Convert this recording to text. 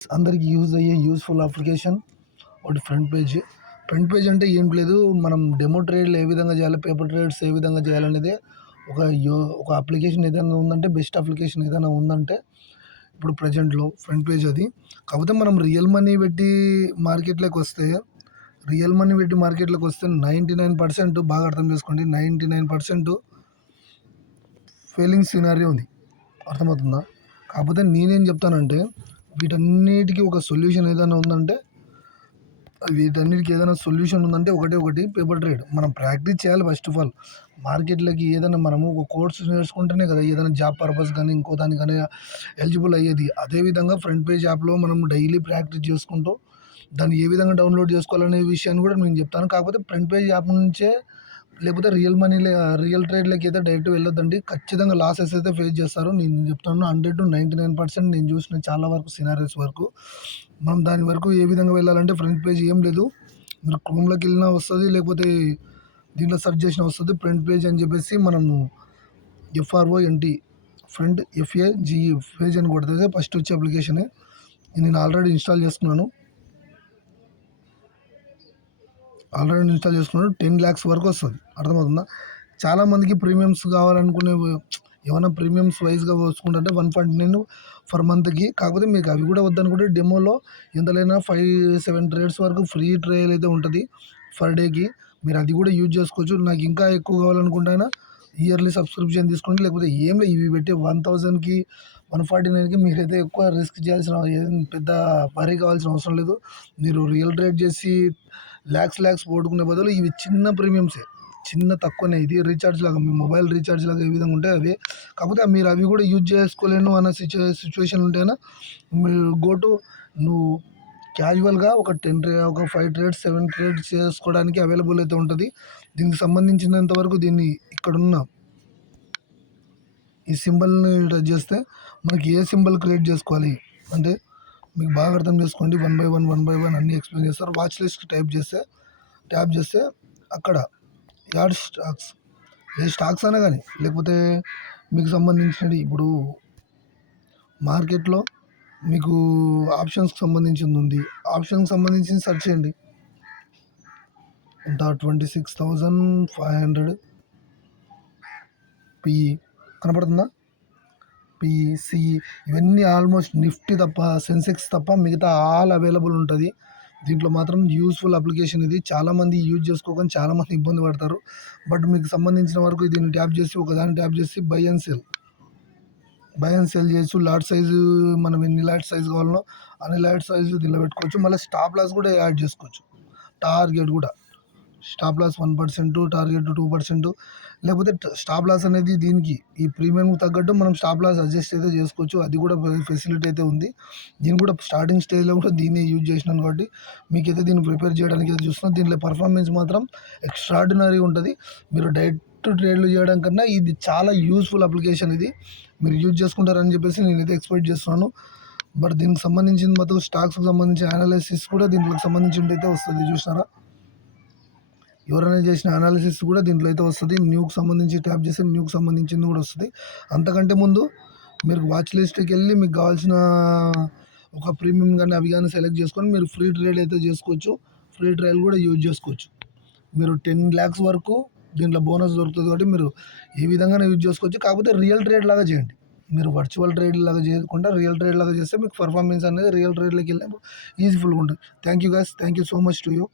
అందరికి యూజ్ అయ్యే useful application ఒకటి ఫ్రంట్ పేజ్ అంటే ఏం లేదు, మనం డెమో ట్రేడ్లు ఏ విధంగా చేయాలి, పేపర్ ట్రేడ్స్ ఏ విధంగా చేయాలనేది ఒక అప్లికేషన్ ఏదైనా ఉందంటే, బెస్ట్ అప్లికేషన్ ఏదైనా ఉందంటే ఇప్పుడు ప్రజెంట్లో ఫ్రంట్ పేజ్ అది. కాకపోతే మనం రియల్ మనీ పెట్టి మార్కెట్లోకి వస్తే 99% బాగా అర్థం చేసుకోండి, 99% ఫెయిలింగ్ సినారియో ఉంది. అర్థమవుతుందా? కాకపోతే నేనేం చెప్తానంటే, వీటన్నిటికీ ఒక సొల్యూషన్ ఏదైనా ఉందంటే ఒకటి పేపర్ ట్రేడ్. మనం ప్రాక్టీస్ చేయాలి ఫస్ట్ ఆఫ్ ఆల్. మార్కెట్లోకి ఏదైనా మనము ఒక కోర్స్ నేర్చుకుంటేనే కదా ఏదైనా జాబ్ పర్పస్ కానీ ఇంకో దానికి కానీ ఎలిజిబుల్ అయ్యేది. అదేవిధంగా ఫ్రంట్ పేజ్ యాప్లో మనం డైలీ ప్రాక్టీస్ చేసుకుంటూ దాన్ని ఏ విధంగా డౌన్లోడ్ చేసుకోవాలనే విషయాన్ని కూడా నేను చెప్తాను. కాకపోతే ఫ్రంట్ పేజ్ యాప్ నుంచే, లేకపోతే రియల్ ట్రేడ్లోకి అయితే డైరెక్ట్ వెళ్ళొద్దండి. ఖచ్చితంగా లాసెస్ అయితే ఫేస్ చేస్తారు. నేను చెప్తాను 100-99% నేను చూసిన చాలా వరకు సినారీస్ వరకు. మనం దాని వరకు ఏ విధంగా వెళ్ళాలంటే, ఫ్రంట్ పేజ్ ఏం లేదు, మీరు క్రోమ్లోకి వెళ్ళినా వస్తుంది, లేకపోతే దీంట్లో సెర్చ్ చేసినా వస్తుంది. ఫ్రంట్ పేజ్ అని చెప్పేసి మనము FRONT ఫ్రంట్ FAGE పేజ్ అని కొడితే ఫస్ట్ వచ్చే అప్లికేషనే. నేను ఆల్రెడీ ఇన్స్టాల్ చేసుకున్నాను. 10 lakhs వరకు వస్తుంది. అర్థమవుతుందా? చాలామందికి ప్రీమియమ్స్ కావాలనుకునే ఏమైనా ప్రీమియమ్స్ వైజ్గా చూసుకుంటే 149 ఫర్ మంత్కి. కాకపోతే మీకు అవి కూడా వద్దనుకుంటే డెమోలో ఎంతలైనా 5-7 ట్రేడ్స్ వరకు ఫ్రీ ట్రయల్ అయితే ఉంటుంది ఫర్ డేకి. మీరు అది కూడా యూజ్ చేసుకోవచ్చు. నాకు ఇంకా ఎక్కువ కావాలనుకుంటే ఇయర్లీ సబ్స్క్రిప్షన్ తీసుకోండి. లేకపోతే ఏం లేదు, ఇవి పెట్టి 1000కి 149కి మీరైతే ఎక్కువ రిస్క్ చేయాల్సిన, పెద్ద వరి కావాల్సిన అవసరం లేదు. మీరు రియల్ ట్రేడ్ చేసి ల్యాక్స్ పోగొట్టుకునే బదులు ఇవి చిన్న ప్రీమియమ్సే, చిన్న తక్కువనే. ఇది రీఛార్జ్ లాగా, మీ మొబైల్ రీఛార్జ్ లాగా ఏ విధంగా ఉంటాయి అవి. కాకపోతే మీరు అవి కూడా యూజ్ చేసుకోలేను అన్న సిచ్యువేషన్ ఉంటేనా మీరు నువ్వు క్యాజువల్గా ఒక 5 ట్రేడ్స్ 7 ట్రేడ్స్ చేసుకోవడానికి అవైలబుల్ అయితే ఉంటుంది. దీనికి సంబంధించినంత వరకు దీన్ని ఇక్కడున్న ఈ సింబల్ని టచ్ చేస్తే మనకి ఏ సింబల్ క్రియేట్ చేసుకోవాలి అంటే మీకు బాగా అర్థం చేసుకోండి. 1 by 1 అన్నీ ఎక్స్ప్లెయిన్ చేస్తారు. వాచ్ లిస్ట్ ట్యాప్ చేస్తే అక్కడ యాడ్ స్టాక్స్, ఏ స్టాక్స్ అయినా కానీ, లేకపోతే మీకు సంబంధించినవి ఇప్పుడు మార్కెట్లో మీకు ఆప్షన్స్కి సంబంధించింది ఉంది. ఆప్షన్కి సంబంధించింది సెర్చ్ చేయండి. ఎంత 26,500 PE కనపడుతుందా? PC ఇవన్నీ ఆల్మోస్ట్ నిఫ్టీ తప్ప, సెన్సెక్స్ తప్ప మిగతా ఆల్ అవైలబుల్ ఉంటుంది. దీంట్లో మాత్రం యూస్ఫుల్ అప్లికేషన్ ఇది. చాలామంది యూజ్ చేసుకోకుండా చాలామంది ఇబ్బంది పడతారు. బట్ మీకు సంబంధించిన వరకు దీన్ని ట్యాప్ చేసి ఒకదాన్ని ట్యాప్ చేసి బై అండ్ సెల్ చేయొచ్చు. లాట్ సైజు మనం ఎన్ని లాట్ సైజు కావాలనో అన్ని లాట్ సైజు దీనిలో పెట్టుకోవచ్చు. మళ్ళీ స్టాప్ లాస్ కూడా యాడ్ చేసుకోవచ్చు. టార్గెట్ కూడా స్టాప్ లాస్ 1%, టార్గెట్ 2%. లేకపోతే స్టాప్ లాస్ అనేది దీనికి ఈ ప్రీమియంకి తగ్గట్టు మనం స్టాప్ లాస్ అడ్జస్ట్ అయితే చేసుకోవచ్చు. అది కూడా ఫెసిలిటీ అయితే ఉంది. దీన్ని కూడా స్టార్టింగ్ స్టేజ్లో కూడా దీన్ని యూజ్ చేసినాను కాబట్టి మీకైతే దీన్ని ప్రిపేర్ చేయడానికి అయితే చూస్తున్నాను. దీంట్లో పర్ఫార్మెన్స్ మాత్రం ఎక్స్ట్రాడినరీ ఉంటుంది. మీరు డైరెక్ట్ ట్రేడ్లు చేయడం కన్నా ఇది చాలా యూస్ఫుల్ అప్లికేషన్. ఇది మీరు యూజ్ చేసుకుంటారని చెప్పేసి నేనైతే ఎక్స్పెక్ట్ చేస్తున్నాను. బట్ దీనికి సంబంధించిన మొత్తం స్టాక్స్కి సంబంధించిన అనాలిసిస్ కూడా దీంట్లోకి సంబంధించి అయితే వస్తుంది. చూసినారా? ఎవరైనా చేసిన అనాలిసిస్ కూడా దీంట్లో అయితే వస్తుంది. న్యూకి సంబంధించి ట్యాప్ చేస్తే న్యూకి సంబంధించింది కూడా వస్తుంది. అంతకంటే ముందు మీరు వాచ్ లిస్ట్కి వెళ్ళి మీకు కావాల్సిన ఒక ప్రీమియం కానీ అవి కానీ సెలెక్ట్ చేసుకొని మీరు ఫ్రీ ట్రేడ్ అయితే చేసుకోవచ్చు. ఫ్రీ ట్రయల్ కూడా యూజ్ చేసుకోవచ్చు. మీరు 10 lakhs వరకు దీంట్లో బోనస్ దొరుకుతుంది కాబట్టి మీరు ఏ విధంగా యూజ్ చేసుకోవచ్చు. కాకపోతే రియల్ ట్రేడ్ లాగా చేయండి. మీరు వర్చువల్ ట్రేడ్ లాగా చేయకుండా రియల్ ట్రేడ్ లాగా చేస్తే మీకు పర్ఫార్మెన్స్ అనేది రియల్ ట్రేడ్లోకి వెళ్ళినప్పుడు ఈజీఫుల్గా ఉంటుంది. Thank you guys, thank you so much to you.